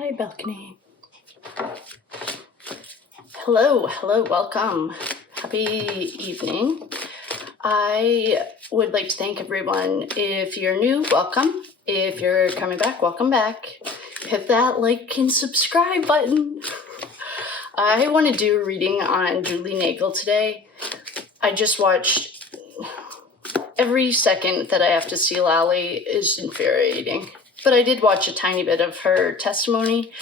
Hi, balcony. Hello, welcome. Happy evening. I would like to thank everyone. If you're new, welcome. If you're coming back, welcome back. Hit that like and subscribe button. I want to do a reading on Julie Nagel today. I just watched. Every second that I have to see Lally is infuriating. But I did watch a tiny bit of her testimony.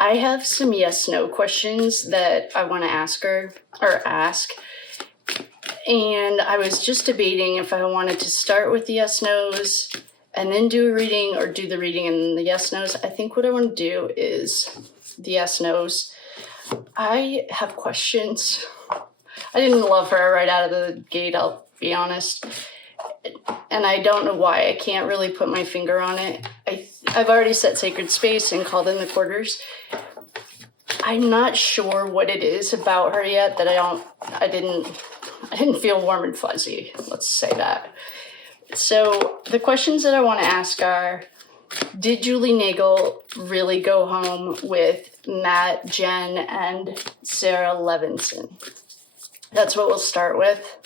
I have some yes/no questions that I want to ask her, or ask. And I was just debating if I wanted to start with the yes/nos and then do a reading, or do the reading and the yes/nos. I think what I want to do is the yes/nos. I have questions. I didn't love her right out of the gate, I'll be honest. And I don't know why. I can't really put my finger on it. I've already set sacred space and called in the quarters. I'm not sure what it is about her yet that I didn't feel warm and fuzzy. Let's say that. So the questions that I want to ask are, did Julie Nagel really go home with Matt, Jenn, and Sarah Levinson? That's what we'll start with.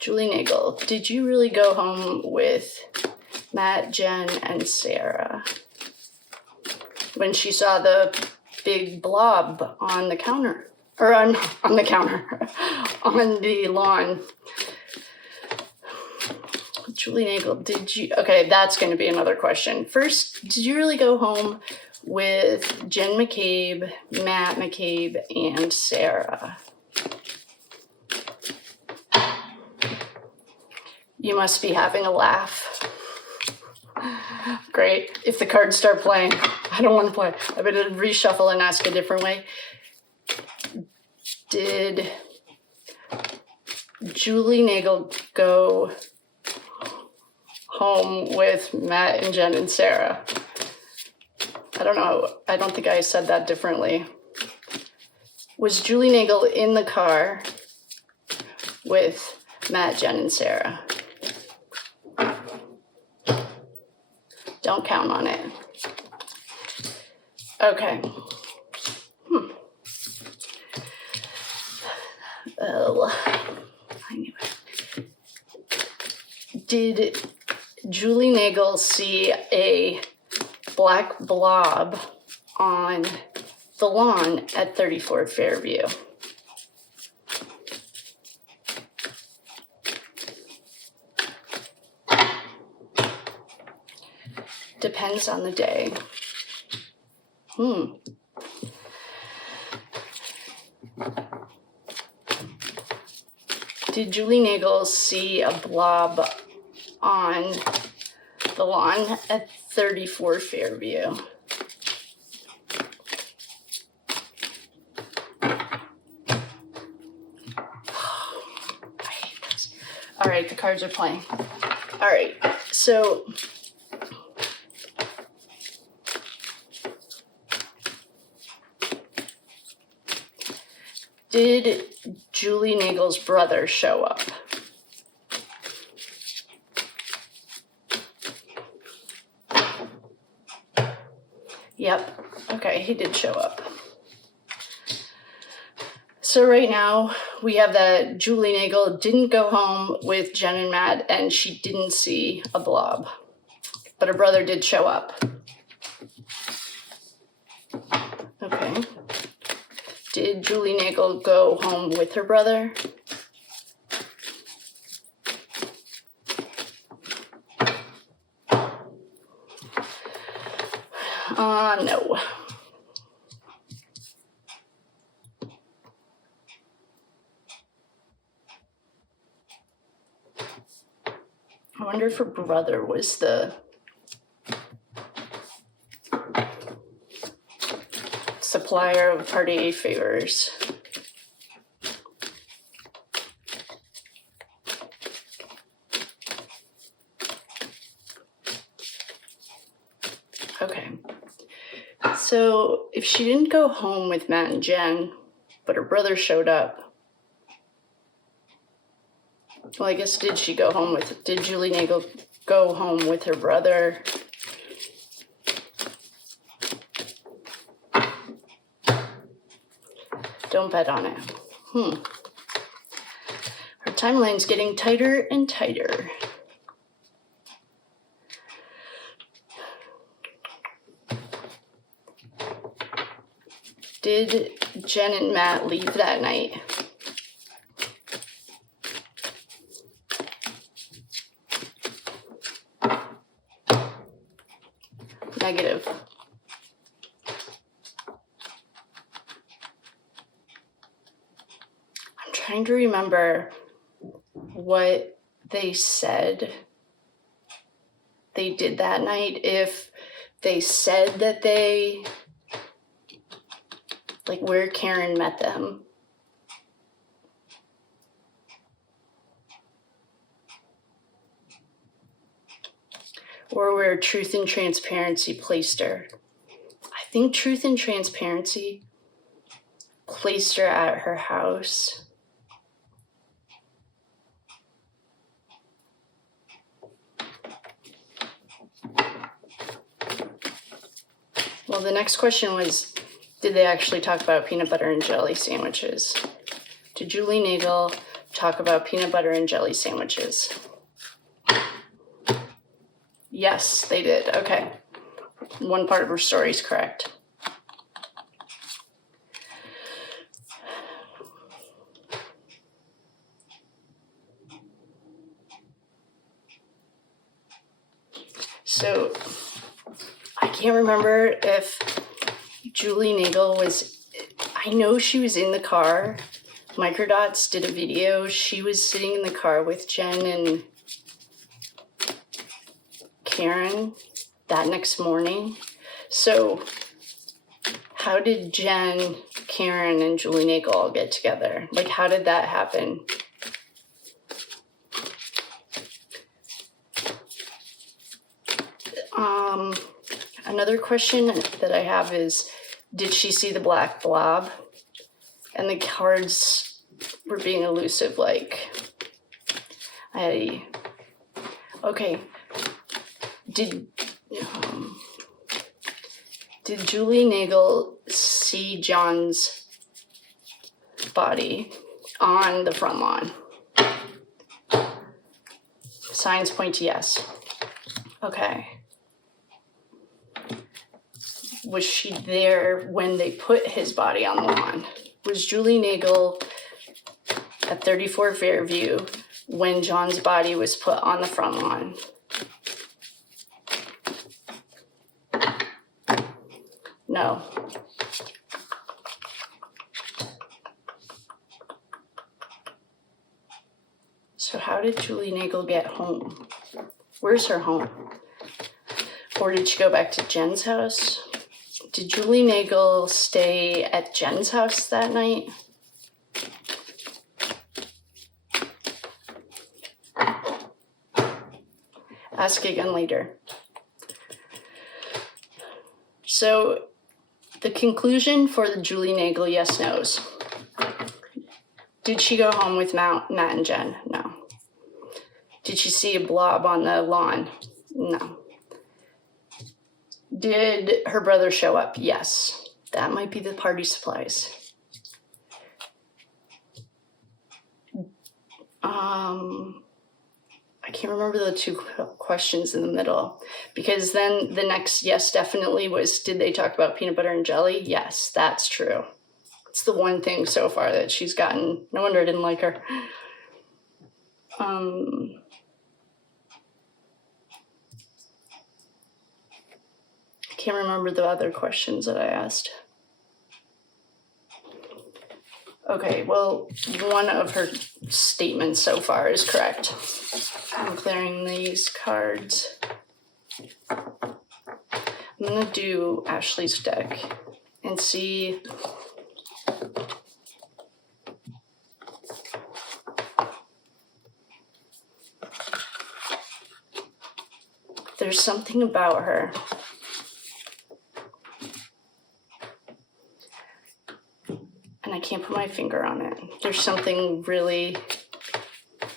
Julie Nagel, did you really go home with Matt, Jenn, and Sarah? When she saw the big blob on the counter, or on the counter, on the lawn. Julie Nagel, did you, okay, that's going to be another question. First, did you really go home with Jenn McCabe, Matt McCabe, and Sarah? You must be having a laugh. Great. If the cards start playing, I don't want to play. I better reshuffle and ask a different way. Did Julie Nagel go home with Matt and Jenn and Sarah? I don't know. I don't think I said that differently. Was Julie Nagel in the car with Matt, Jenn, and Sarah? Don't count on it. Okay. Oh, I knew it. Did Julie Nagel see a black blob on the lawn at 34 Fairview? Depends on the day. Did Julie Nagel see a blob on the lawn at 34 Fairview? I hate this. All right, the cards are playing. All right, so did Julie Nagel's brother show up? Yep. Okay, he did show up. So right now we have that Julie Nagel didn't go home with Jenn and Matt, and she didn't see a blob, but her brother did show up. Okay. Did Julie Nagel go home with her brother? No. I wonder if her brother was the supplier of Party A favors. Okay. So if she didn't go home with Matt and Jenn, but her brother showed up, well, I guess did Julie Nagel go home with her brother? Don't bet on it. Our timeline's getting tighter and tighter. Did Jenn and Matt leave that night? Negative. I'm trying to remember what they said they did that night. If they said that they, like, where Karen met them. Or where Truth and Transparency placed her. I think Truth and Transparency placed her at her house. Well, the next question was, did they actually talk about peanut butter and jelly sandwiches? Did Julie Nagel talk about peanut butter and jelly sandwiches? Yes, they did. Okay. One part of her story is correct. So, I can't remember if Julie Nagel was, I know she was in the car. Microdots did a video. She was sitting in the car with Jenn and Karen that next morning. So how did Jenn, Karen, and Julie Nagel all get together? Like, how did that happen? Another question that I have is, did she see the black blob? And the cards were being elusive, like, okay. Did Julie Nagel see John's body on the front lawn? Signs point to yes. Okay. Was she there when they put his body on the lawn? Was Julie Nagel at 34 Fairview when John's body was put on the front lawn? No. So how did Julie Nagel get home? Where's her home? Or did she go back to Jen's house? Did Julie Nagel stay at Jen's house that night? Ask again later. So the conclusion for the Julie Nagel yes-nos. Did she go home with Matt and Jenn? No. Did she see a blob on the lawn? No. Did her brother show up? Yes. That might be the party supplies. I can't remember the two questions in the middle, because then the next yes definitely was, did they talk about peanut butter and jelly? Yes, that's true. It's the one thing so far that she's gotten. No wonder I didn't like her. I can't remember the other questions that I asked. Okay, well, one of her statements so far is correct. I'm clearing these cards. I'm gonna do Ashley's deck and see there's something about her. And I can't put my finger on it. There's something really,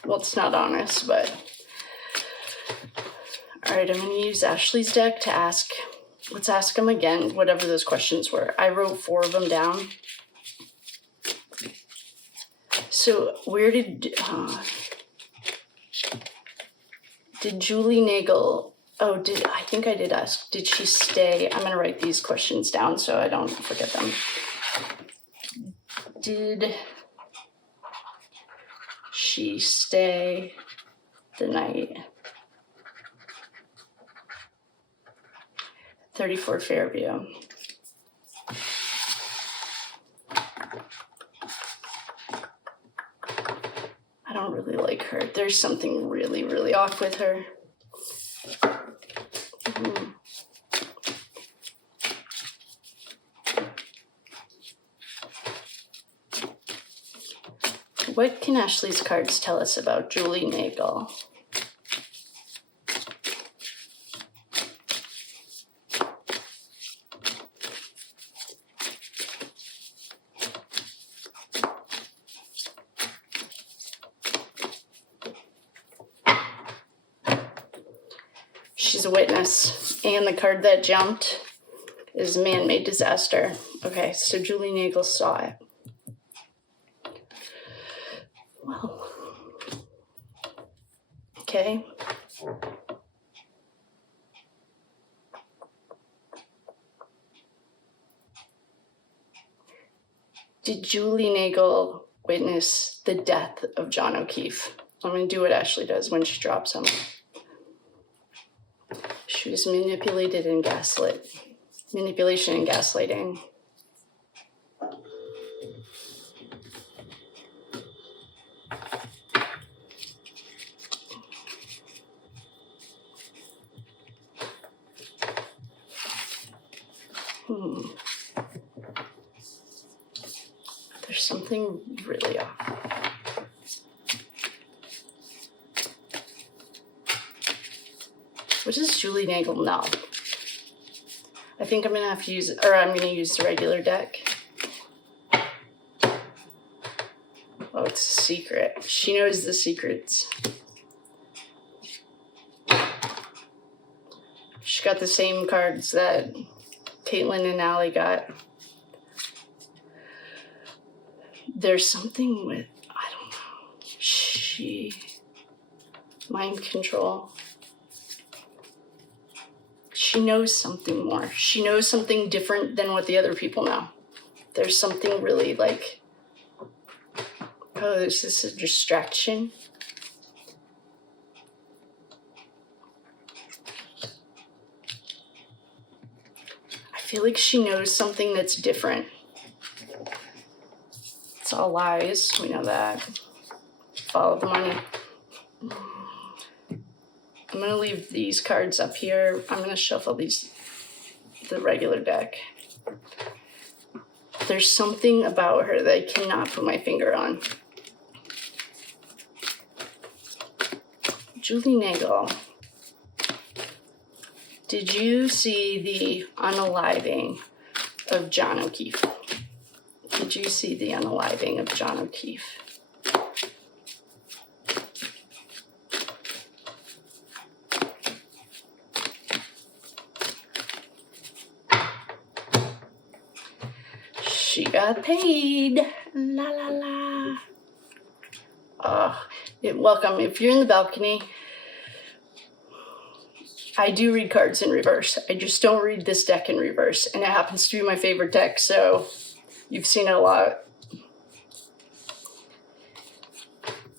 well, it's not honest, but. All right, I'm gonna use Ashley's deck to ask, let's ask them again, whatever those questions were. I wrote 4 of them down. So where did Julie Nagel, I think I did ask, did she stay? I'm going to write these questions down so I don't forget them. Did she stay the night? 34 Fairview. I don't really like her. There's something really, really off with her. What can Ashley's cards tell us about Julie Nagel? She's a witness, and the card that jumped is man-made disaster. Okay, so Julie Nagel saw it. Well, okay. Did Julie Nagel witness the death of John O'Keefe? I'm going to do what Ashley does when she drops him. She was manipulated and gaslit. Manipulation and gaslighting. There's something really off. What does Julie Nagel know? I think I'm gonna have to use, I'm gonna use the regular deck. Oh, it's a secret. She knows the secrets. She got the same cards that Caitlin and Allie got. There's something with, I don't know, mind control. She knows something more. She knows something different than what the other people know. There's something really like, oh, is this a distraction? I feel like she knows something that's different. It's all lies, we know that. Follow the money. I'm gonna leave these cards up here. I'm gonna shuffle the regular deck. There's something about her that I cannot put my finger on. Julie Nagel, did you see the unaliving of John O'Keefe? Did you see the unaliving of John O'Keefe? She got paid. La la la. Welcome. If you're in the balcony, I do read cards in reverse. I just don't read this deck in reverse. And it happens to be my favorite deck, so you've seen it a lot.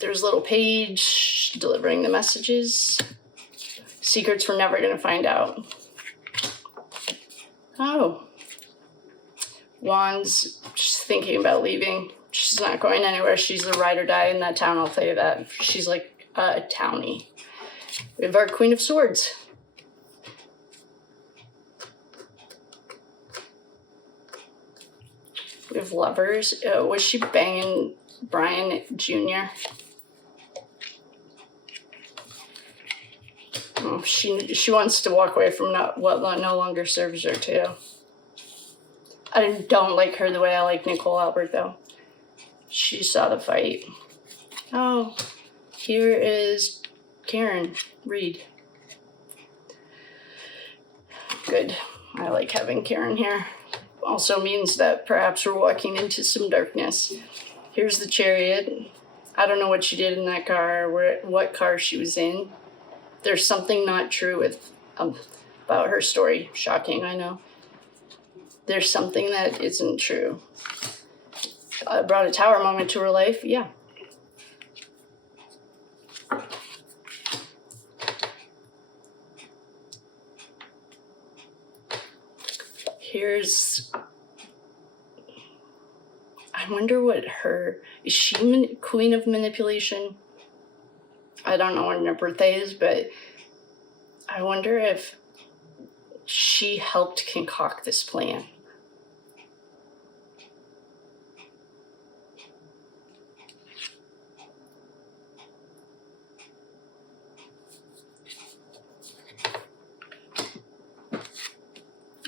There's a little page delivering the messages. Secrets we're never going to find out. Oh. Wands, she's thinking about leaving. She's not going anywhere. She's a ride or die in that town, I'll tell you that. She's like a townie. We have our Queen of Swords. We have Lovers. Was she banging Brian Jr.? Oh, she wants to walk away from what no longer serves her too. I don't like her the way I like Nicole Albert, though. She saw the fight. Oh, here is Karen Reed. Good. I like having Karen here. Also means that perhaps we're walking into some darkness. Here's the Chariot. I don't know what she did in that car, what car she was in. There's something not true with about her story. Shocking, I know. There's something that isn't true. Brought a tower moment to her life, yeah. Here's, I wonder what is she queen of manipulation? I don't know when her birthday is, but I wonder if she helped concoct this plan.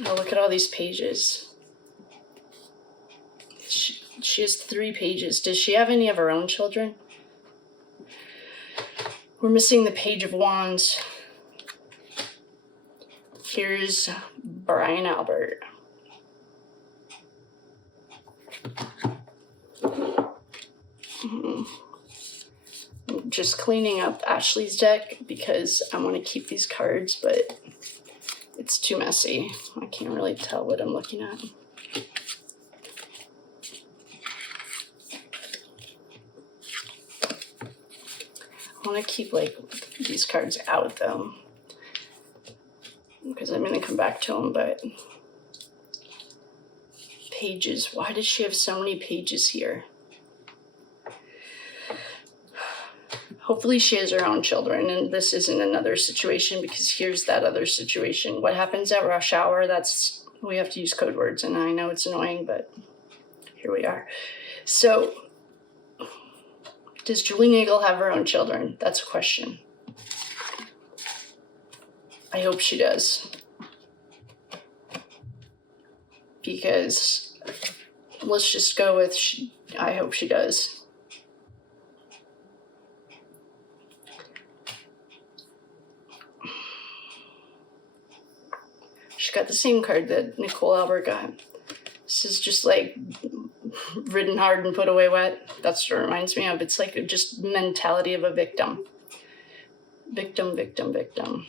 Oh, look at all these pages. She has 3 pages. Does she have any of her own children? We're missing the Page of Wands. Here's Brian Albert. I'm just cleaning up Ashley's deck because I want to keep these cards, but it's too messy. I can't really tell what I'm looking at. I want to keep these cards out though, because I'm going to come back to them, but pages. Why does she have so many pages here? Hopefully she has her own children and this isn't another situation, because here's that other situation. What happens at rush hour? We have to use code words, and I know it's annoying, but here we are. So, does Julie Nagel have her own children? That's a question. I hope she does. Because let's just go with I hope she does. She got the same card that Nicole Albert got. This is just ridden hard and put away wet. That's what it reminds me of. It's just mentality of a victim. Victim, victim, victim.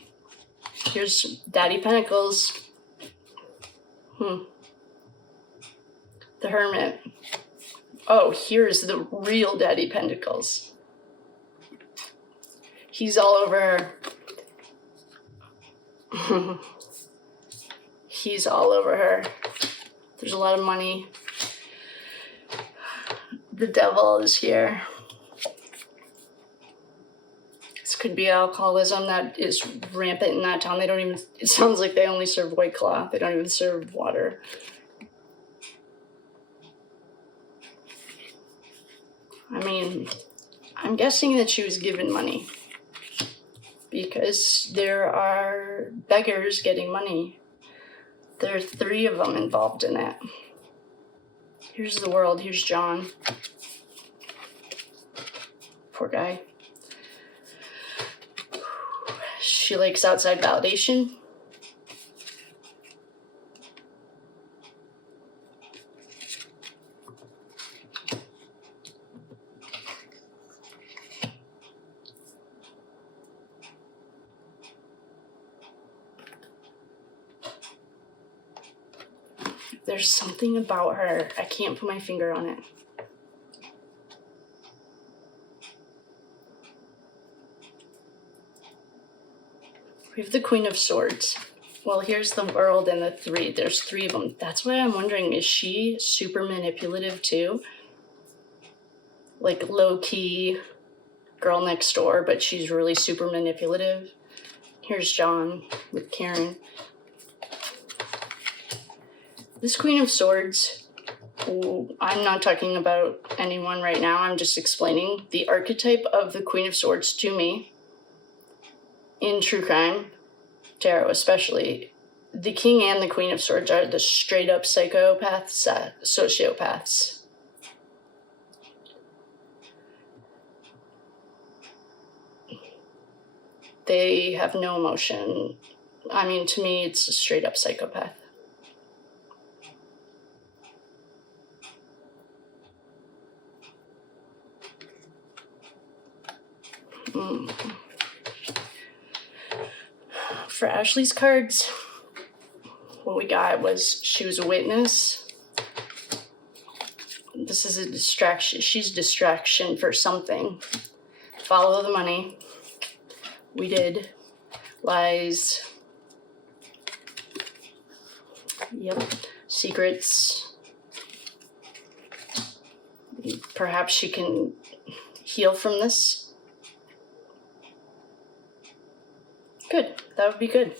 Here's Daddy Pentacles. The Hermit. Oh, here's the real Daddy Pentacles. He's all over her. He's all over her. There's a lot of money. The Devil is here. This could be alcoholism that is rampant in that town. It sounds like they only serve White Claw. They don't even serve water. I mean, I'm guessing that she was given money, because there are beggars getting money. There are 3 of them involved in it. Here's the World. Here's John. Poor guy. She likes outside validation. There's something about her. I can't put my finger on it. We have the Queen of Swords. Well, here's the World and the 3. There's 3 of them. That's why I'm wondering, is she super manipulative too? Low-key girl next door, but she's really super manipulative. Here's John with Karen. This Queen of Swords, I'm not talking about anyone right now. I'm just explaining the archetype of the Queen of Swords to me. In true crime, tarot especially, the King and the Queen of Swords are the straight up psychopaths, sociopaths. They have no emotion. I mean, to me, it's a straight up psychopath. For Ashley's cards, what we got was she was a witness. This is a distraction. She's a distraction for something. Follow the money. We did. Lies. Yep. Secrets. Perhaps she can heal from this. Good. That would be good.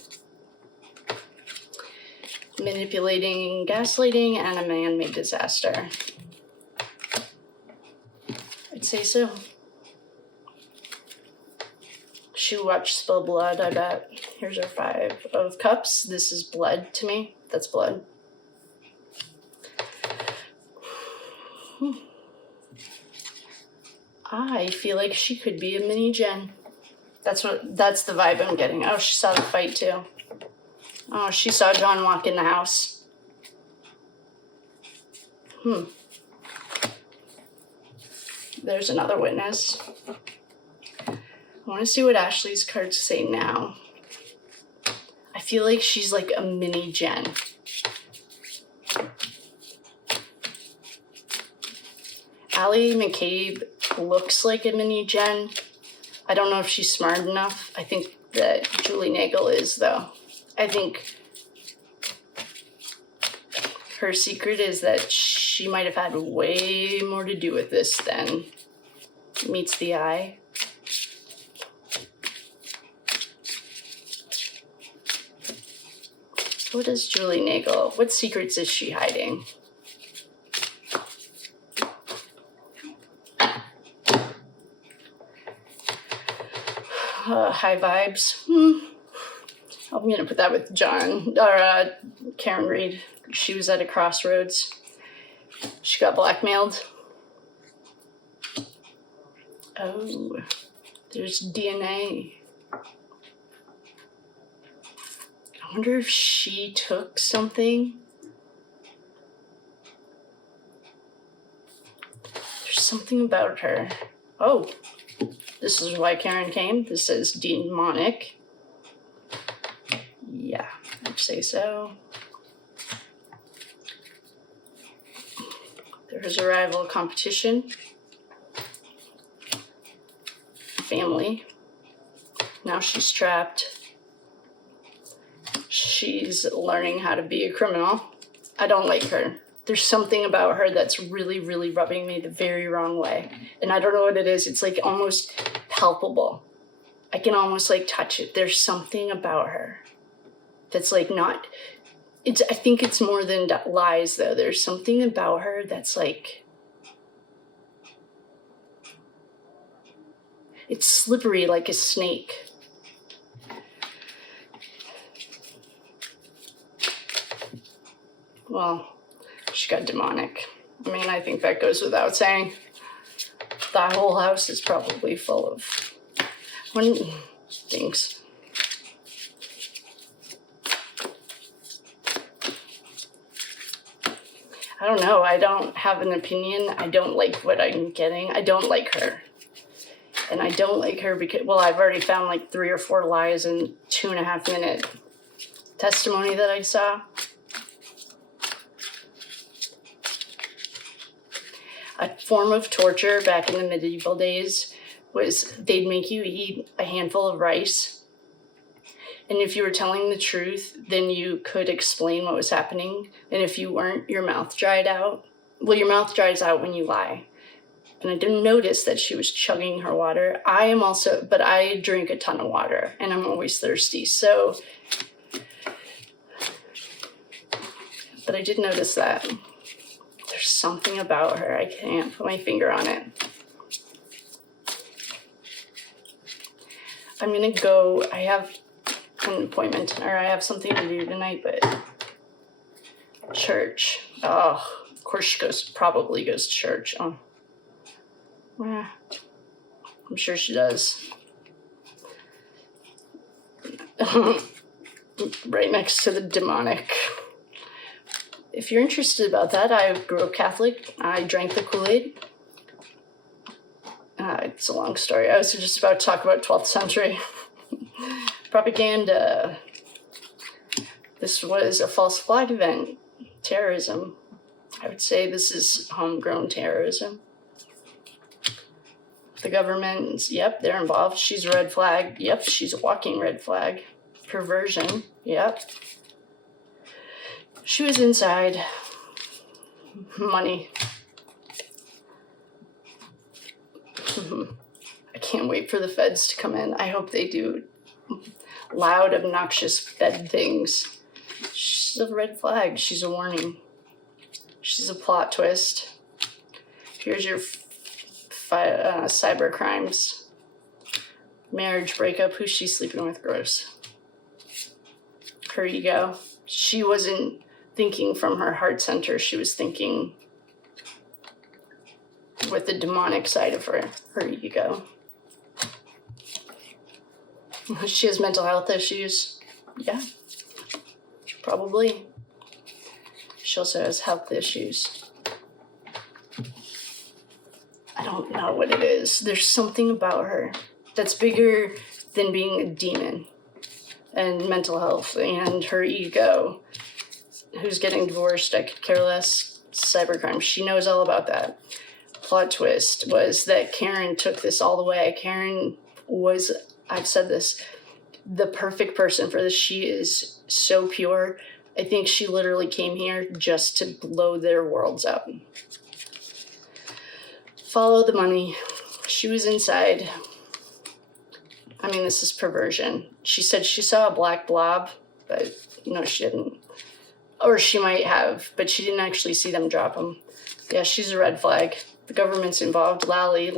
Manipulating, gaslighting, and a man-made disaster. I'd say so. She watched spill blood, I bet. Here's our 5 of cups. This is blood to me. That's blood. I feel like she could be a mini Jenn. That's the vibe I'm getting. Oh, she saw the fight too. Oh, she saw John walk in the house. There's another witness. I want to see what Ashley's cards say now. I feel like she's like a mini Jenn. Julie McCabe looks like a mini Jenn. I don't know if she's smart enough. I think that Julie Nagel is, though. I think her secret is that she might have had way more to do with this than meets the eye. What is Julie Nagel? What secrets is she hiding? High vibes. I'm going to put that with John, or Karen Reed. She was at a crossroads. She got blackmailed. Oh, there's DNA. I wonder if she took something. There's something about her. Oh, this is why Karen came. This says demonic. Yeah, I'd say so. There's a rival competition. Family. Now she's trapped. She's learning how to be a criminal. I don't like her. There's something about her that's really, really rubbing me the very wrong way. And I don't know what it is. It's like almost palpable. I can almost like touch it. There's something about her that's like not, I think it's more than lies though. There's something about her that's like, it's slippery like a snake. Well, she got demonic. I mean, I think that goes without saying. That whole house is probably full of things. I don't know. I don't have an opinion. I don't like what I'm getting. I don't like her. And I don't like her because, well, I've already found like 3 or 4 lies in 2.5 minute testimony that I saw. A form of torture back in the medieval days was they'd make you eat a handful of rice. And if you were telling the truth, then you could explain what was happening. And if you weren't, your mouth dried out. Well, your mouth dries out when you lie. And I didn't notice that she was chugging her water. But I drink a ton of water and I'm always thirsty. So, but I did notice that. There's something about her. I can't put my finger on it. I'm going to go. I have an appointment, or I have something to do tonight, but church. Oh, of course she probably goes to church. Oh, yeah. I'm sure she does. Right next to the demonic. If you're interested about that, I grew up Catholic. I drank the Kool-Aid. It's a long story. I was just about to talk about 12th century propaganda. This was a false flag event. Terrorism. I would say this is homegrown terrorism. The government, yep, they're involved. She's a red flag. Yep, she's a walking red flag. Perversion, yep. She was inside. Money. I can't wait for the feds to come in. I hope they do loud, obnoxious Fed things. She's a red flag. She's a warning. She's a plot twist. Here's your cyber crimes. Marriage breakup. Who's she sleeping with? Gross. Her ego. She wasn't thinking from her heart center. She was thinking with the demonic side of her ego. She has mental health issues. Yeah, probably. She also has health issues. I don't know what it is. There's something about her that's bigger than being a demon and mental health and her ego. Who's getting divorced? I could care less. Cybercrime. She knows all about that. Plot twist was that Karen took this all the way. Karen was, I've said this, the perfect person for this. She is so pure. I think she literally came here just to blow their worlds up. Follow the money. She was inside. I mean, this is perversion. She said she saw a black blob, but no, she didn't. Or she might have, but she didn't actually see them drop them. Yeah, she's a red flag. The government's involved. Lally.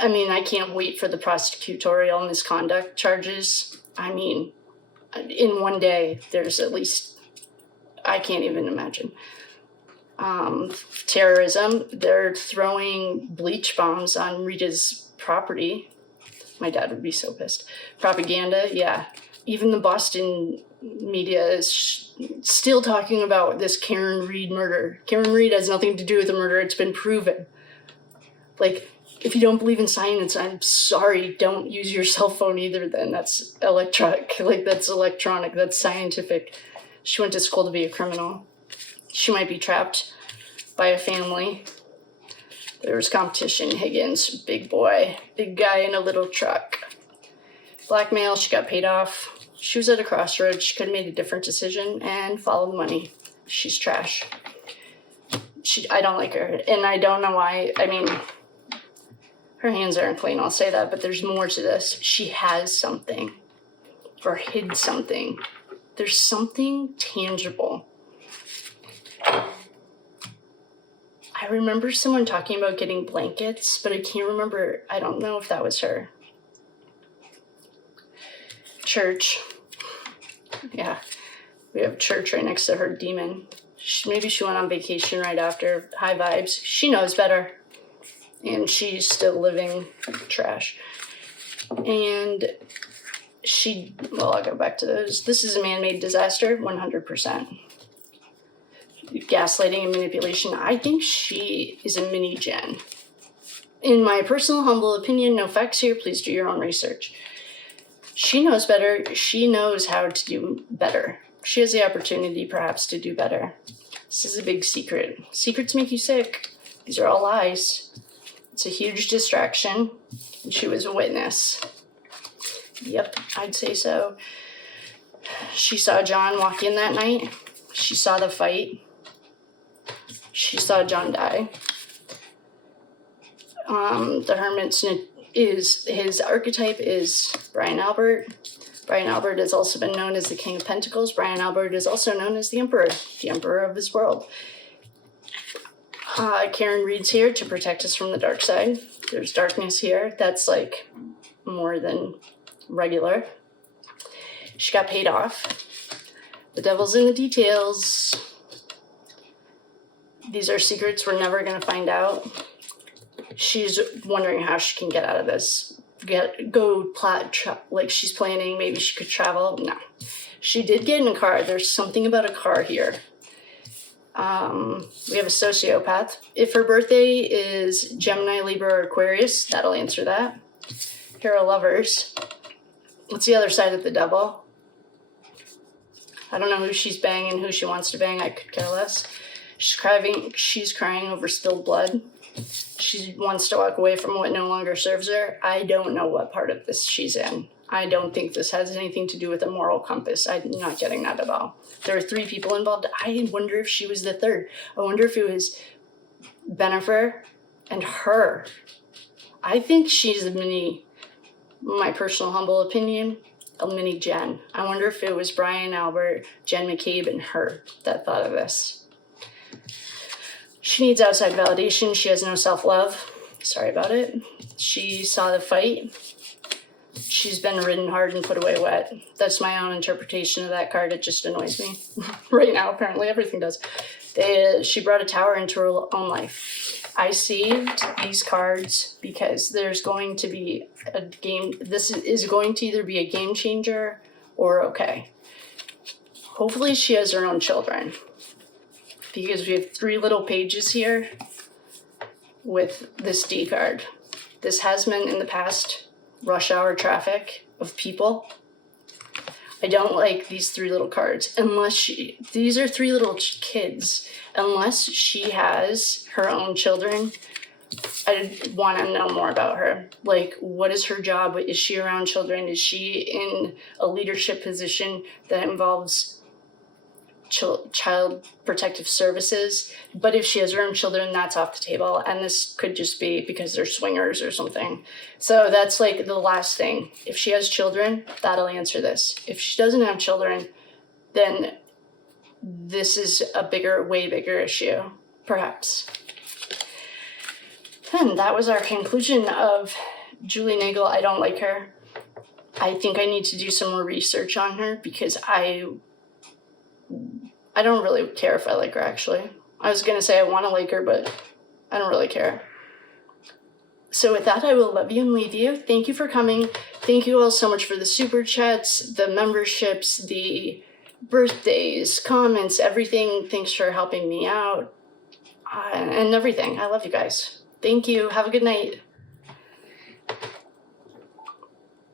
I mean, I can't wait for the prosecutorial misconduct charges. I mean, in one day, there's at least, I can't even imagine. Terrorism. They're throwing bleach bombs on Rita's property. My dad would be so pissed. Propaganda, yeah. Even the Boston media is still talking about this Karen Reed murder. Karen Reed has nothing to do with the murder. It's been proven. Like, if you don't believe in science, I'm sorry, don't use your cell phone either then. That's electronic. That's electronic. That's scientific. She went to school to be a criminal. She might be trapped by a family. There was competition. Higgins, big boy, big guy in a little truck. Blackmail, she got paid off. She was at a crossroads. She could have made a different decision and followed the money. She's trash. I don't like her. And I don't know why. I mean, her hands aren't clean, I'll say that, but there's more to this. She has something or hid something. There's something tangible. I remember someone talking about getting blankets, but I can't remember. I don't know if that was her. Church. Yeah, we have church right next to her demon. Maybe she went on vacation right after. High vibes. She knows better. And she's still living trash. And I'll go back to those. This is a man-made disaster, 100%. Gaslighting and manipulation. I think she is a mini Jenn. In my personal humble opinion, no facts here, please do your own research. She knows better. She knows how to do better. She has the opportunity, perhaps, to do better. This is a big secret. Secrets make you sick. These are all lies. It's a huge distraction. She was a witness. Yep, I'd say so. She saw John walk in that night. She saw the fight. She saw John die. The Hermit's his archetype is Brian Albert. Brian Albert has also been known as the King of Pentacles. Brian Albert is also known as the Emperor of his world. Karen Reed's here to protect us from the dark side. There's darkness here. That's like more than regular. She got paid off. The devil's in the details. These are secrets we're never going to find out. She's wondering how she can get out of this. Like she's planning, maybe she could travel. No. She did get in a car. There's something about a car here. We have a sociopath. If her birthday is Gemini, Libra, or Aquarius, that'll answer that. Here are lovers. What's the other side of the devil? I don't know who she's banging, who she wants to bang. I could care less. She's crying over spilled blood. She wants to walk away from what no longer serves her. I don't know what part of this she's in. I don't think this has anything to do with a moral compass. I'm not getting that at all. There are 3 people involved. I wonder if she was the third. I wonder if it was Bennifer and her. I think she's a mini, my personal humble opinion, a mini Jenn. I wonder if it was Brian, Albert, Jenn McCabe, and her that thought of this. She needs outside validation. She has no self-love. Sorry about it. She saw the fight. She's been ridden hard and put away wet. That's my own interpretation of that card. It just annoys me. Right now, apparently, everything does. She brought a tower into her own life. I saved these cards because there's going to be a game. This is going to either be a game changer or okay. Hopefully she has her own children. Because we have 3 little pages here with this D card. This has been in the past rush hour traffic of people. I don't like these 3 little cards these are 3 little kids. Unless she has her own children, I want to know more about her. Like, what is her job? Is she around children? Is she in a leadership position that involves child protective services? But if she has her own children, that's off the table, and this could just be because they're swingers or something. So that's like the last thing. If she has children, that'll answer this. If she doesn't have children, then this is a way bigger issue, perhaps. And that was our conclusion of Julie Nagel. I don't like her. I think I need to do some more research on her because I don't really care if I like her, actually. I was going to say I want to like her, but I don't really care. So with that, I will love you and leave you. Thank you for coming. Thank you all so much for the super chats, the memberships, the birthdays, comments, everything. Thanks for helping me out and everything. I love you guys. Thank you. Have a good night.